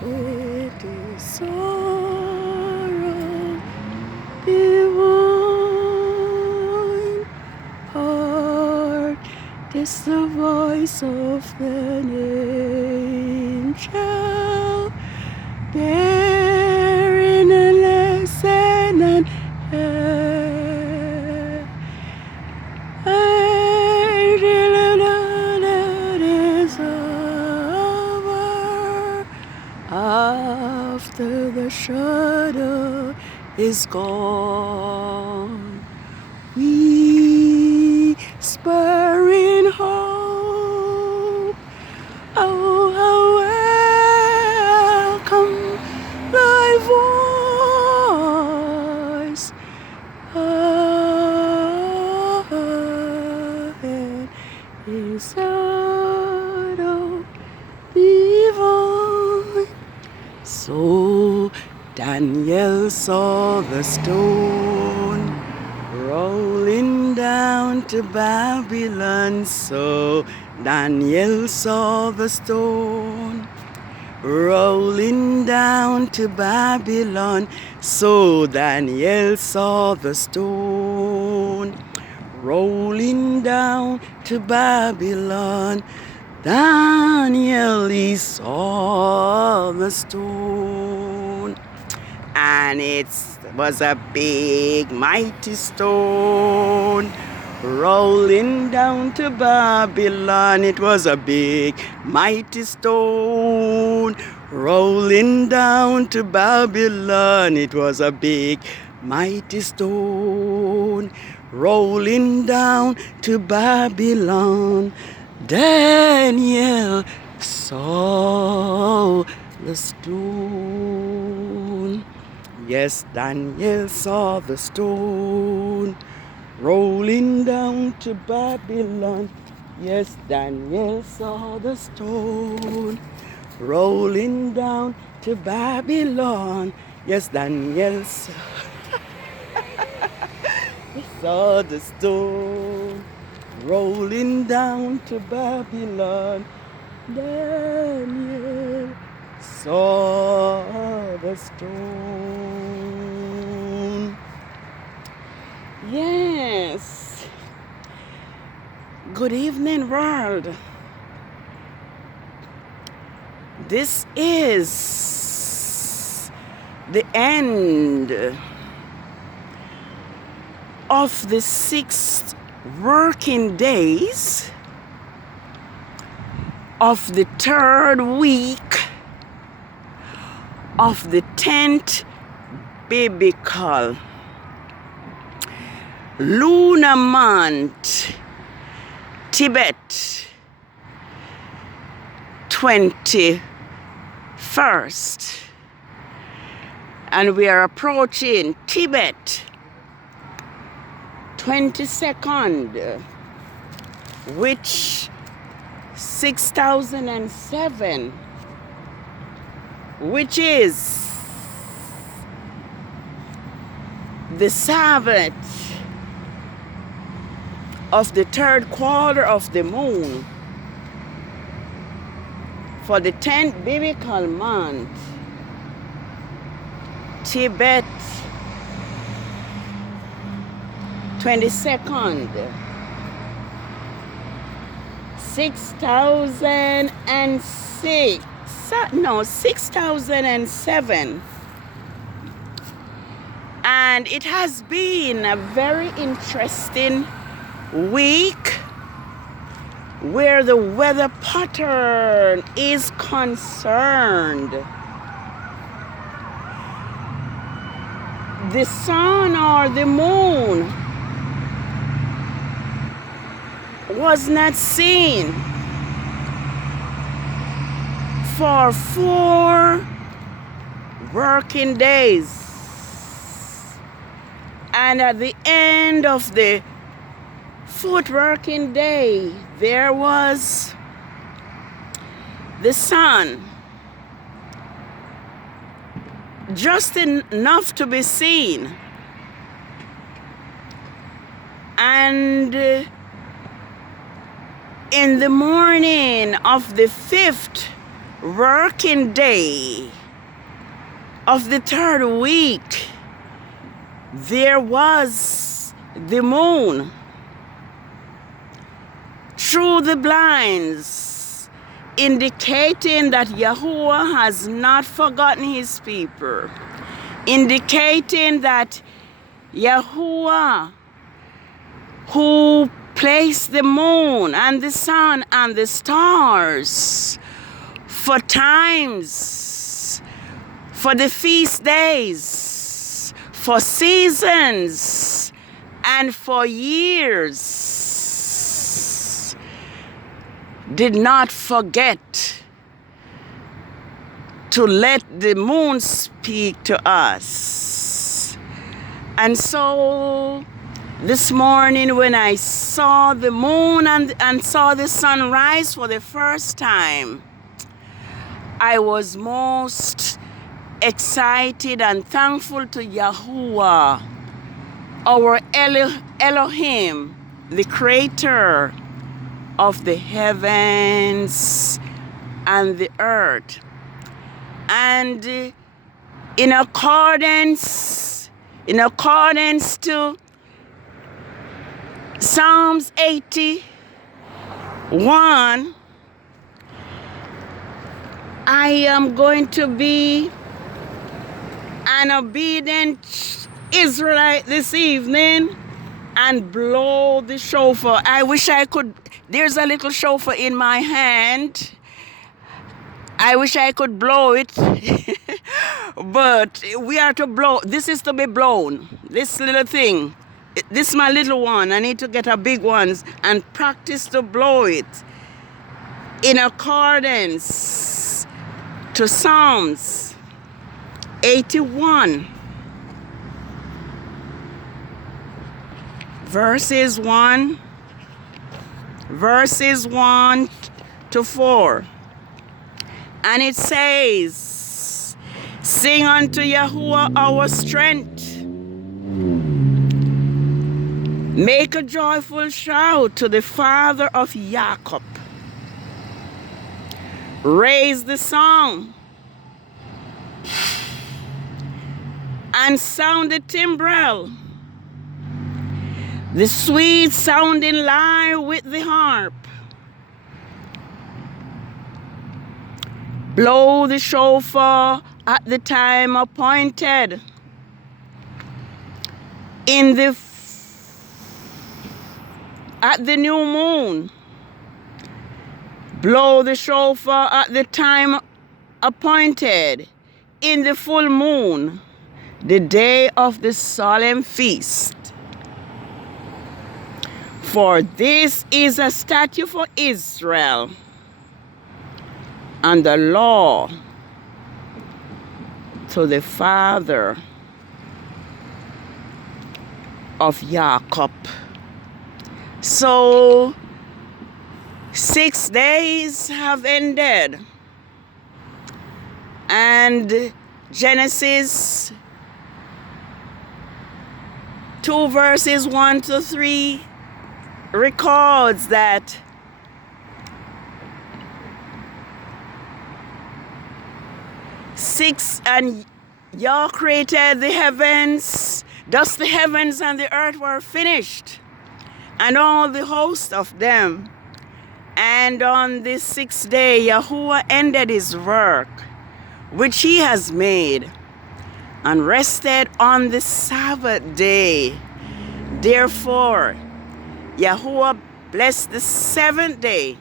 It is sorrow divine heart. Tis the voice of an angel bearing a lesson and is over after the shadow is gone. Whispering hope, oh, how welcome thy voice. Ahead is out of divine. So Daniel saw the stone rolling down to Babylon. So Daniel saw the stone rolling down to Babylon. So Daniel saw the stone rolling down to Babylon. Daniel, he saw the stone, and it was a big, mighty stone rolling down to Babylon. It was a big, mighty stone rolling down to Babylon. It was a big, mighty stone rolling down to Babylon. Daniel saw the stone. Yes, Daniel saw the stone rolling down to Babylon. Yes, Daniel saw the stone rolling down to Babylon. Yes, Daniel saw the stone rolling down to Babylon. Daniel saw the stone. Yes. Good evening, world. This is the end of the 6 working days of the 3rd week of the 10th biblical lunar month, TEBETH 21st, and we are approaching TEBETH 22nd, which 6007, which is the Sabbath of the 3rd quarter of the moon for the 10th biblical month, TEBETH 22nd, 6007. And it has been a very interesting week where the weather pattern is concerned. The sun or the moon was not seen for 4 working days. And at the end of the 4th working day, there was the sun, just enough to be seen. And in the morning of the 5th working day of the third week, there was the moon through the blinds, indicating that Yahuwah has not forgotten his people, indicating that Yahuwah, who placed the moon and the sun and the stars for times, for the feast days, for seasons, and for years, did not forget to let the moon speak to us. And so this morning when I saw the moon and saw the sun rise for the first time, I was most excited and thankful to Yahuwah, our Elohim, the creator of the heavens and the earth. And in accordance to Psalms 81, I am going to be an obedient Israelite this evening and blow the shofar. I wish I could. There's a little shofar in my hand. I wish I could blow it. But we are to blow. This is to be blown. This little thing. This is my little one. I need to get a big one and practice to blow it in accordance to Psalms 81. Verses 1 to 4. And it says, sing unto Yahuwah our strength. Make a joyful shout to the Father of Jacob. Raise the song and sound the timbrel, the sweet sounding lyre with the harp. Blow the shofar at the time appointed. At the new moon. Blow the shofar at the time appointed. In the full moon, the day of the solemn feast. For this is a statute for Israel, and the law to the father of Jacob. So 6 days have ended, and Genesis 2 verses 1 to 3 records that and Yah created the heavens, thus the heavens and the earth were finished, and all the host of them. And on this 6th day, Yahuwah ended his work, which he has made, and rested on the Sabbath day. Therefore, Yahuwah blessed the 7th day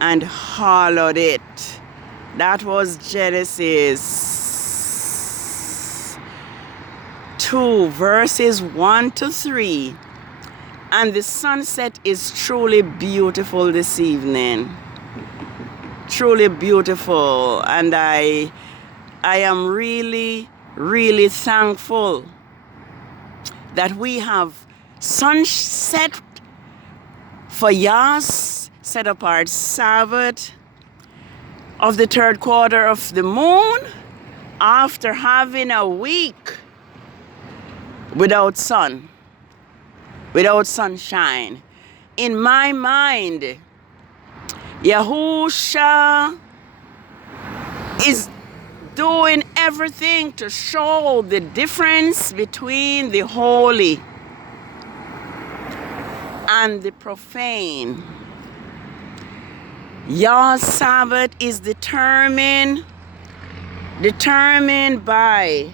and hallowed it. That was Genesis 2 verses 1 to 3. And the sunset is truly beautiful this evening. Truly beautiful. And I am really, really thankful that we have sunset for Yah's set apart Sabbath of the 3rd quarter of the moon, after having a week without sun, without sunshine. In my mind, Yahusha is doing everything to show the difference between the holy and the profane. YAH's Sabbath is determined by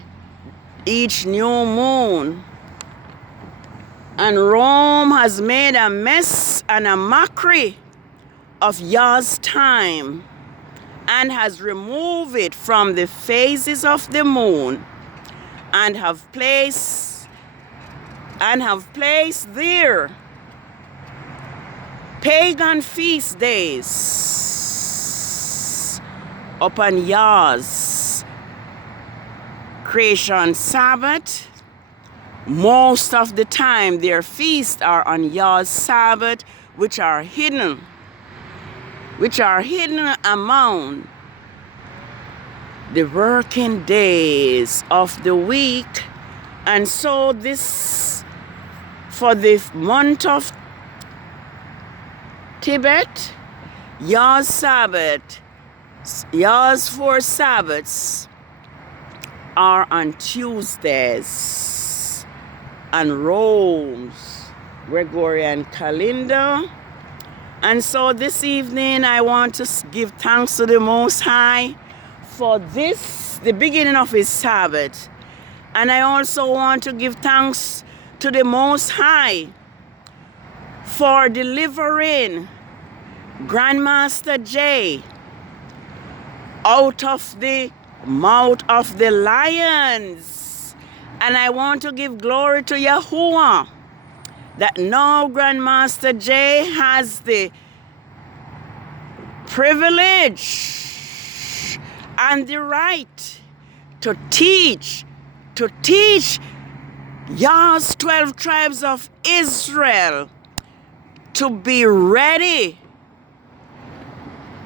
each new moon. And Rome has made a mess and a mockery of YAH's time and has removed it from the phases of the moon and have placed there pagan feast days upon YAH's creation Sabbath. Most of the time their feasts are on YAH's Sabbath, which are hidden among the working days of the week. And so this, for the month of TEBETH, YAH's Sabbath, YAH's 4 Sabbaths are on Tuesdays and Rome's Gregorian calendar. And so this evening I want to give thanks to the Most High for this, the beginning of His Sabbath. And I also want to give thanks to the Most High for delivering Grandmaster J out of the mouth of the lions. And I want to give glory to Yahuwah that now Grandmaster J has the privilege and the right to teach YAH's 12 tribes of Israel to be ready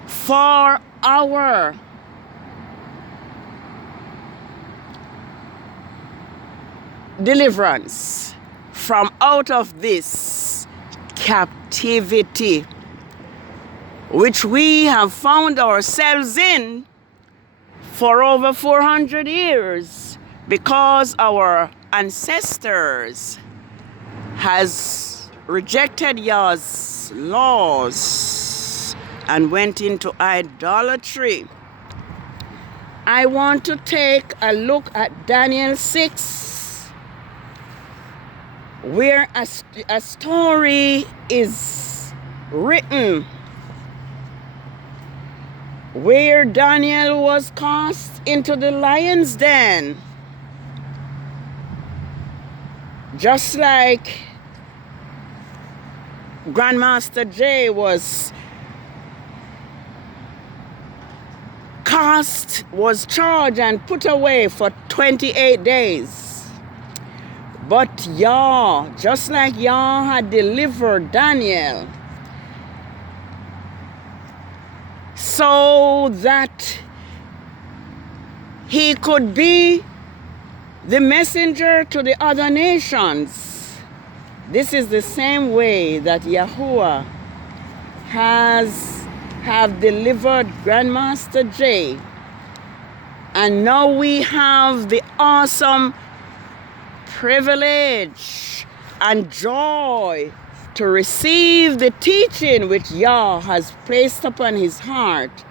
for our deliverance from out of this captivity which we have found ourselves in for over 400 years because our ancestors has rejected YAH's laws and went into idolatry. I want to take a look at Daniel 6, where a story is written where Daniel was cast into the lion's den, just like Grandmaster J was charged and put away for 28 days. But YAH, just like YAH had delivered Daniel, so that he could be the messenger to the other nations. This is the same way that Yahuwah have delivered Grandmaster J. And now we have the awesome privilege and joy to receive the teaching which YAH has placed upon his heart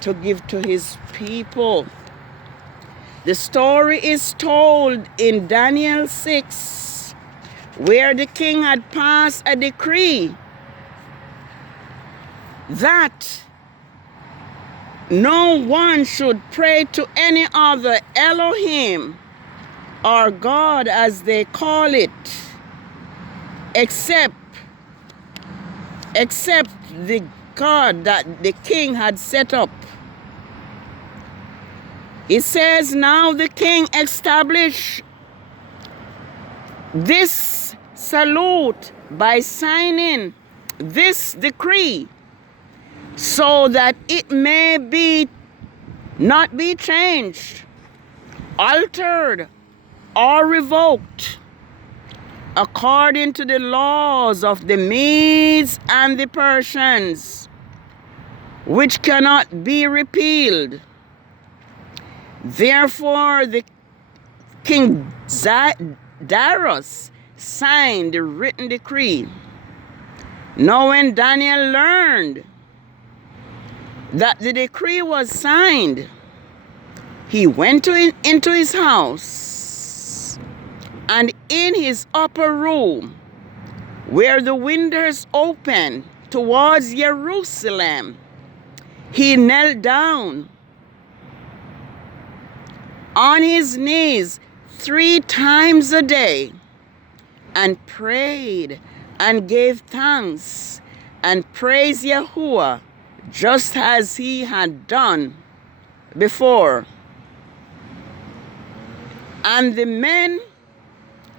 to give to his people. The story is told in Daniel 6, where the king had passed a decree that no one should pray to any other Elohim or God as they call it, except the God that the king had set up. It says, now the king established this salute by signing this decree so that it may not be changed, altered, or revoked according to the laws of the Medes and the Persians, which cannot be repealed. Therefore the King Darius signed the written decree. Now when Daniel learned that the decree was signed, he went into his house, and in his upper room, where the windows opened towards Jerusalem, he knelt down on his knees 3 times a day and prayed and gave thanks and praised Yahuwah just as he had done before. And the men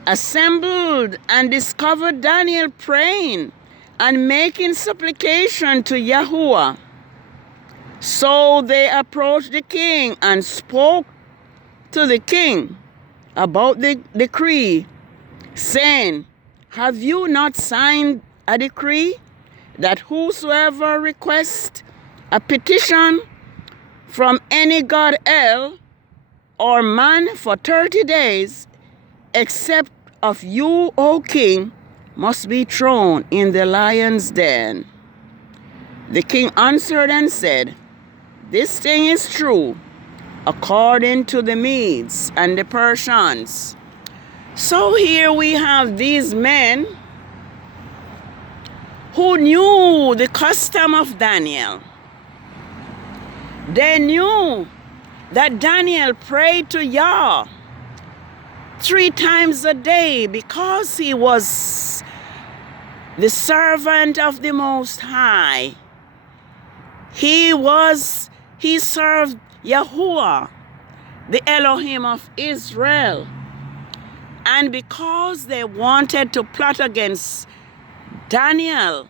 assembled and discovered Daniel praying and making supplication to Yahuwah. So they approached the king and spoke to the king about the decree, saying, "Have you not signed a decree that whosoever requests a petition from any god else or man for 30 days, except of you, O king, must be thrown in the lion's den?" The king answered and said, "This thing is true, according to the Medes and the Persians." So here we have these men who knew the custom of Daniel. They knew that Daniel prayed to YAH 3 times a day because he was the servant of the Most High. He served Yahuwah, the Elohim of Israel. And because they wanted to plot against Daniel,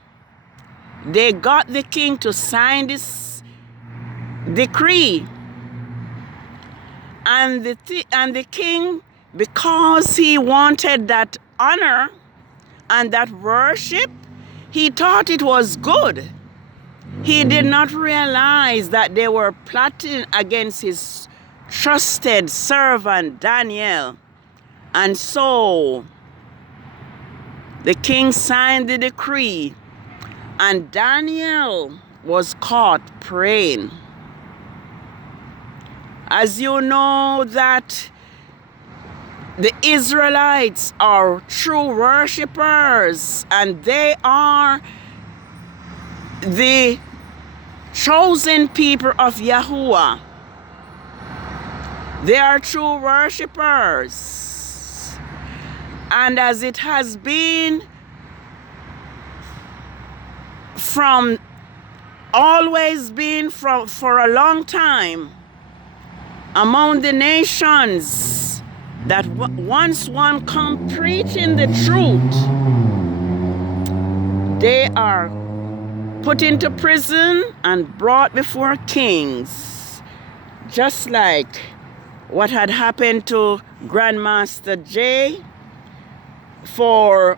they got the king to sign this decree. And the king, because he wanted that honor and that worship, he thought it was good. He did not realize that they were plotting against his trusted servant Daniel. And so the king signed the decree, and Daniel was caught praying. As you know that the Israelites are true worshipers, and they are the chosen people of Yahuwah. They are true worshipers. And as it has been for a long time among the nations, that once one come preaching the truth, they are put into prison and brought before kings, just like what had happened to Grandmaster Jay for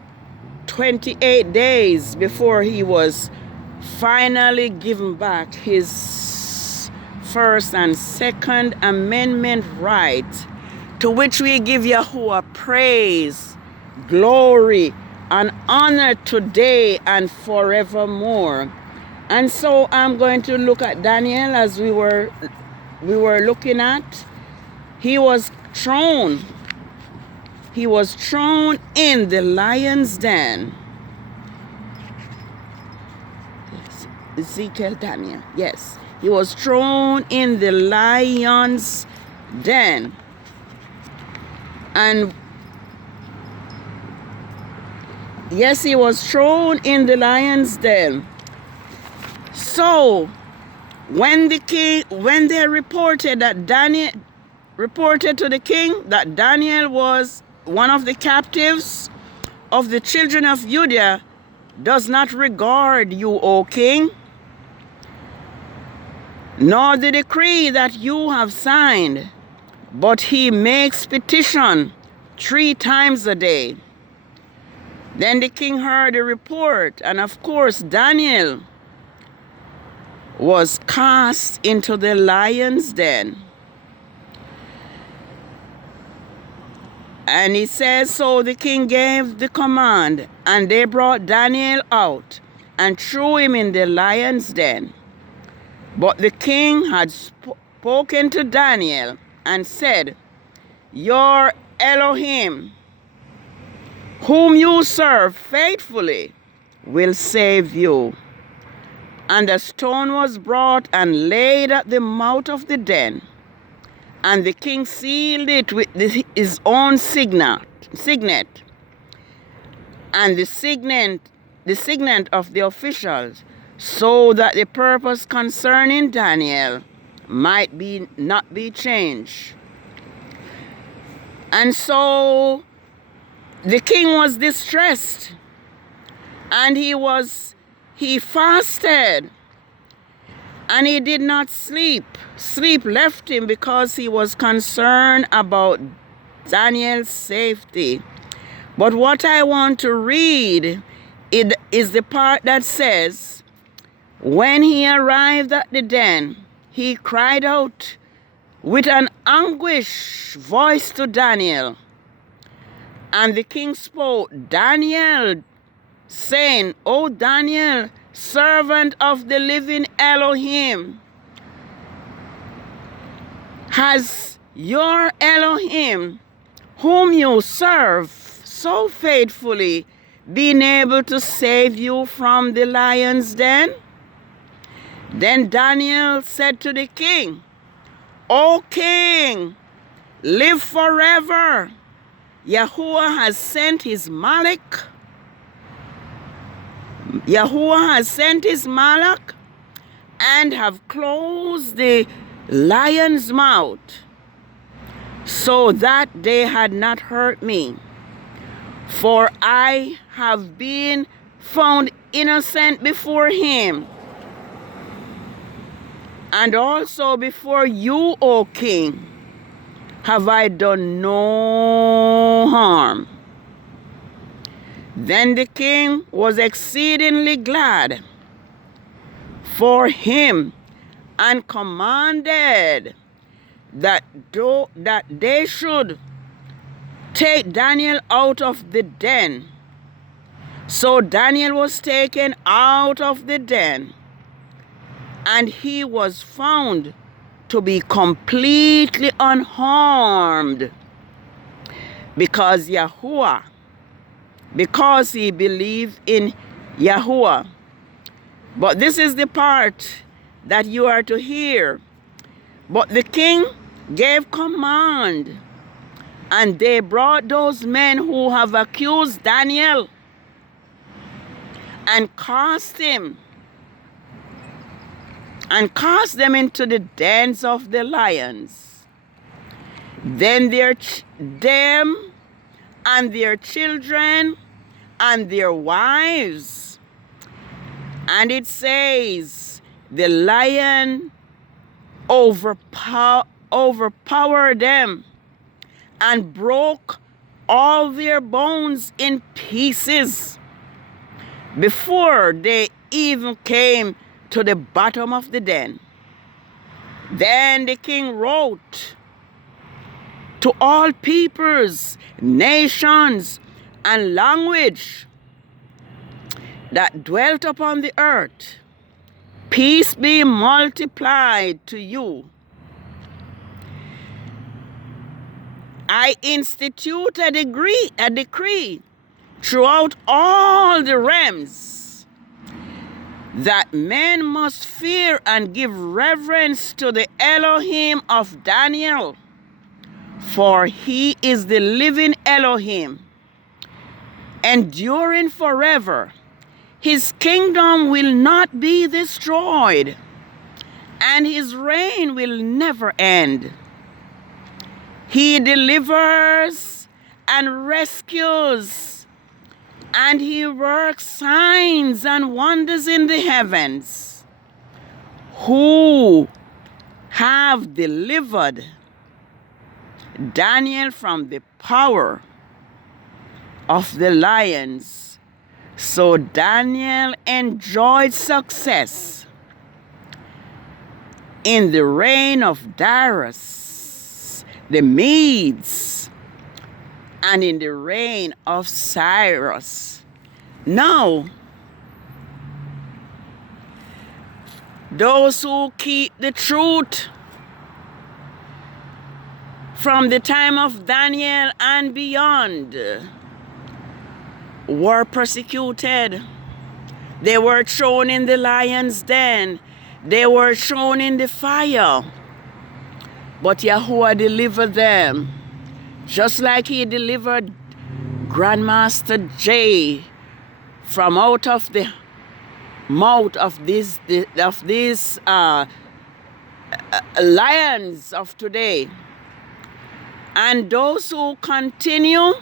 28 days before he was finally given back his First and Second Amendment right, to which we give Yahuwah praise, glory, and honor today and forevermore. And so I'm going to look at Daniel as we were looking at. He was thrown in the lion's den. Ezekiel, Daniel, yes. He was thrown in the lion's den. And yes, he was thrown in the lion's den. So when they reported to the king that Daniel was one of the captives of the children of Judah, does not regard you, O king, nor the decree that you have signed, but he makes petition 3 times a day. Then the king heard the report, and of course Daniel was cast into the lion's den. And it says, so the king gave the command, and they brought Daniel out and threw him in the lion's den. But the king had spoken to Daniel and said, your Elohim, whom you serve faithfully, will save you. And a stone was brought and laid at the mouth of the den. And the king sealed it with his own signet, and the signet of the officials, so that the purpose concerning Daniel might not be changed. And so the king was distressed, and he fasted, and he did not sleep. Sleep left him because he was concerned about Daniel's safety. But what I want to read is the part that says, when he arrived at the den, he cried out with an anguished voice to Daniel. And the king spoke, Daniel, saying, O Daniel, servant of the living Elohim, has your Elohim, whom you serve so faithfully, been able to save you from the lion's den? Then Daniel said to the king, O king, live forever. Yahuwah has sent his Malach. Yahuwah has sent his Malach and have closed the lion's mouth, so that they had not hurt me. For I have been found innocent before him, and also before you, O king, have I done no harm. Then the king was exceedingly glad for him, and commanded that they should take Daniel out of the den. So Daniel was taken out of the den, and he was found to be completely unharmed, because he believed in Yahuwah. But this is the part that you are to hear. But the king gave command, and they brought those men who have accused Daniel and cast them into the dens of the lions. Then them and their children and their wives. And it says, the lion overpowered them and broke all their bones in pieces before they even came to the bottom of the den. Then the king wrote to all peoples, nations, and language that dwelt upon the earth, peace be multiplied to you. I institute a decree throughout all the realms that men must fear and give reverence to the Elohim of Daniel, for he is the living Elohim, enduring forever. His kingdom will not be destroyed, and his reign will never end. He delivers and rescues, and he works signs and wonders in the heavens, who have delivered Daniel from the power of the lions. So Daniel enjoyed success in the reign of Darius, the Medes, and in the reign of Cyrus. Now, those who keep the truth from the time of Daniel and beyond were persecuted. They were thrown in the lion's den. They were thrown in the fire. But Yahuwah delivered them, just like he delivered Grandmaster J from out of the mouth of these lions of today. And those who continue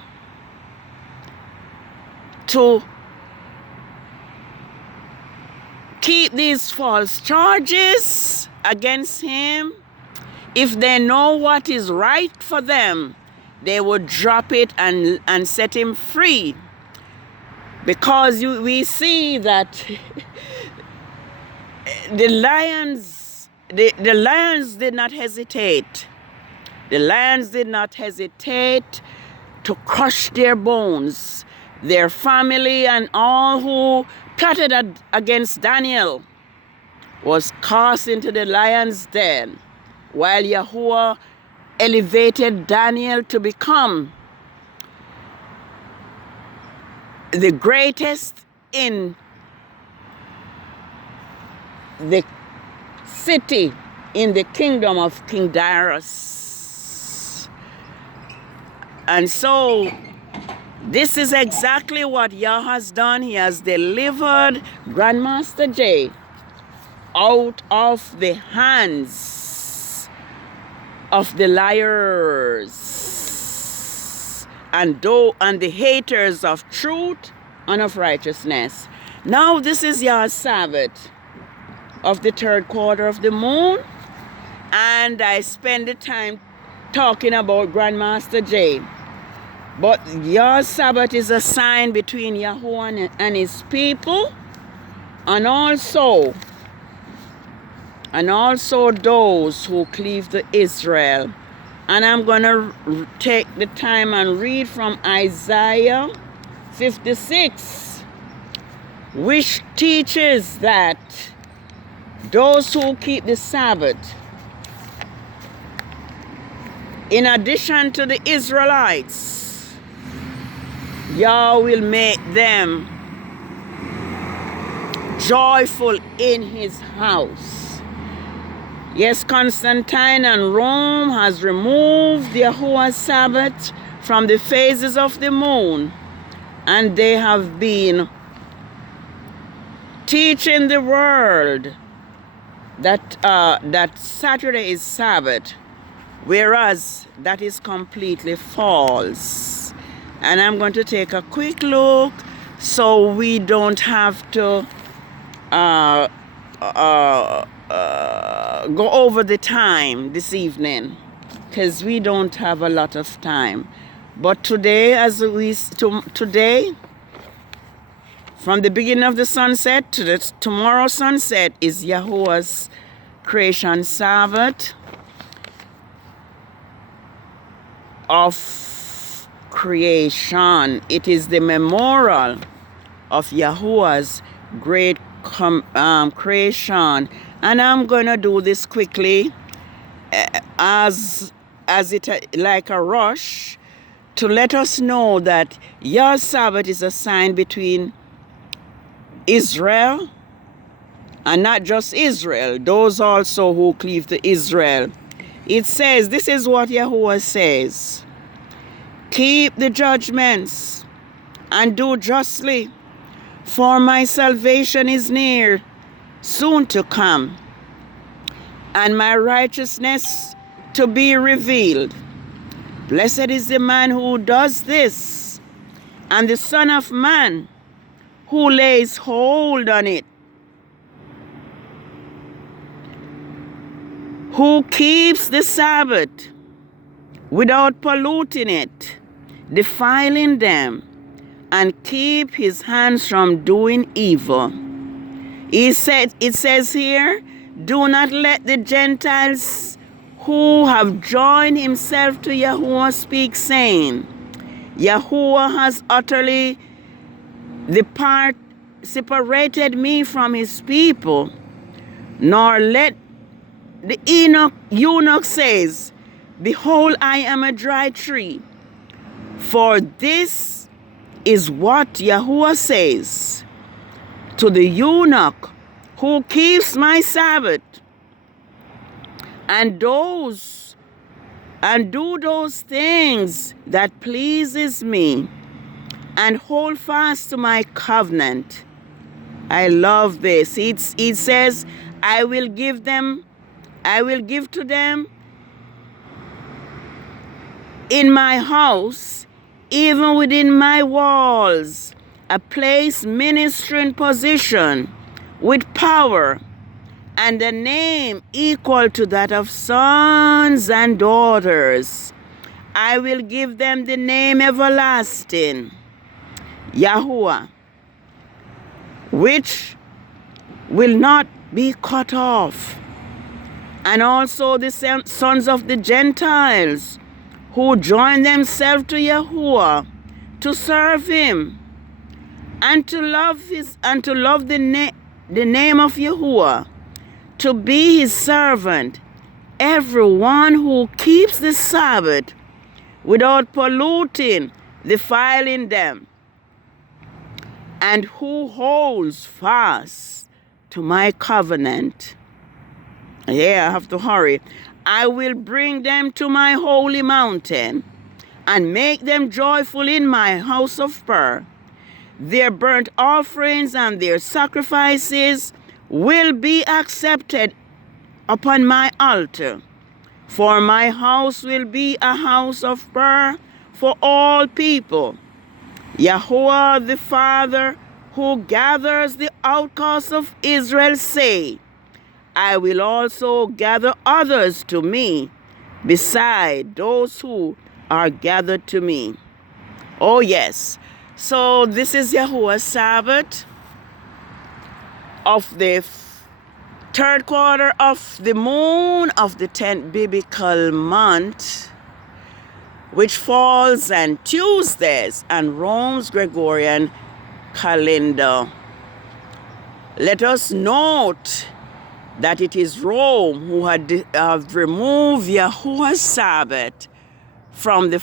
to keep these false charges against him, if they know what is right for them, they would drop it and set him free. Because we see that the lions did not hesitate. The lions did not hesitate to crush their bones. Their family and all who plotted against Daniel was cast into the lion's den, while Yahuwah elevated Daniel to become the greatest in the city, in the kingdom of King Darius. And so this is exactly what Yah has done. He has delivered Grandmaster J out of the hands of the liars and the haters of truth and of righteousness. Now this is Yah's Sabbath of the third quarter of the moon, and I spend the time talking about Grandmaster J. But Yah's Sabbath is a sign between Yahuwah and his people, and also those who cleave to Israel. And I'm going to take the time and read from Isaiah 56, which teaches that those who keep the Sabbath, in addition to the Israelites, Yah will make them joyful in his house. Yes, Constantine and Rome has removed Yahuwah's Sabbath from the phases of the moon, and they have been teaching the world that Saturday is Sabbath, whereas that is completely false. And I'm going to take a quick look so we don't have to go over the time this evening, because we don't have a lot of time. But today, today, from the beginning of the sunset to the tomorrow sunset, is Yahuwah's creation Sabbath of creation. It is the memorial of Yahuwah's great creation. And I'm going to do this quickly as it like a rush to let us know that Yah's Sabbath is a sign between Israel, and not just Israel, those also who cleave to Israel. It says, this is what Yahuwah says: keep the judgments and do justly, for my salvation is near, soon to come, and my righteousness to be revealed. Blessed is the man who does this, and the Son of Man who lays hold on it, who keeps the Sabbath without polluting it, defiling them, and keep his hands from doing evil. It says here, do not let the Gentiles who have joined himself to Yahuwah speak, saying, Yahuwah has utterly separated me from his people, nor let the eunuch says, behold, I am a dry tree. For this is what Yahuwah says to the eunuch who keeps my Sabbath and do those things that pleases me, and hold fast to my covenant. I love this. It says, I will give to them in my house, even within my walls, a place, ministering position with power, and a name equal to that of sons and daughters. I will give them the name everlasting, Yahuwah, which will not be cut off. And also the sons of the Gentiles who join themselves to Yahuwah to serve him and to love the name of Yahuwah, to be his servant, everyone who keeps the Sabbath without polluting, defiling them, and who holds fast to my covenant. Yeah, I have to hurry. I will bring them to my holy mountain and make them joyful in my house of prayer. Their burnt offerings and their sacrifices will be accepted upon my altar. For my house will be a house of prayer for all people. Yahuwah the Father, who gathers the outcasts of Israel, say, I will also gather others to me, beside those who are gathered to me. Oh yes. So this is Yahuwah's Sabbath of the third quarter of the moon of the 10th biblical month, which falls on Tuesdays and Rome's Gregorian calendar. Let us note that it is Rome who have removed Yahuwah's Sabbath from the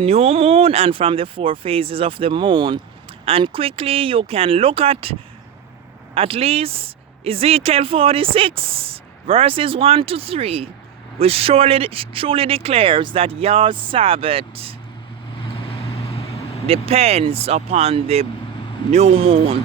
new moon and from the 4 phases of the moon. And quickly you can look at least Ezekiel 46, verses 1 to 3, which truly declares that Yah's Sabbath depends upon the new moon.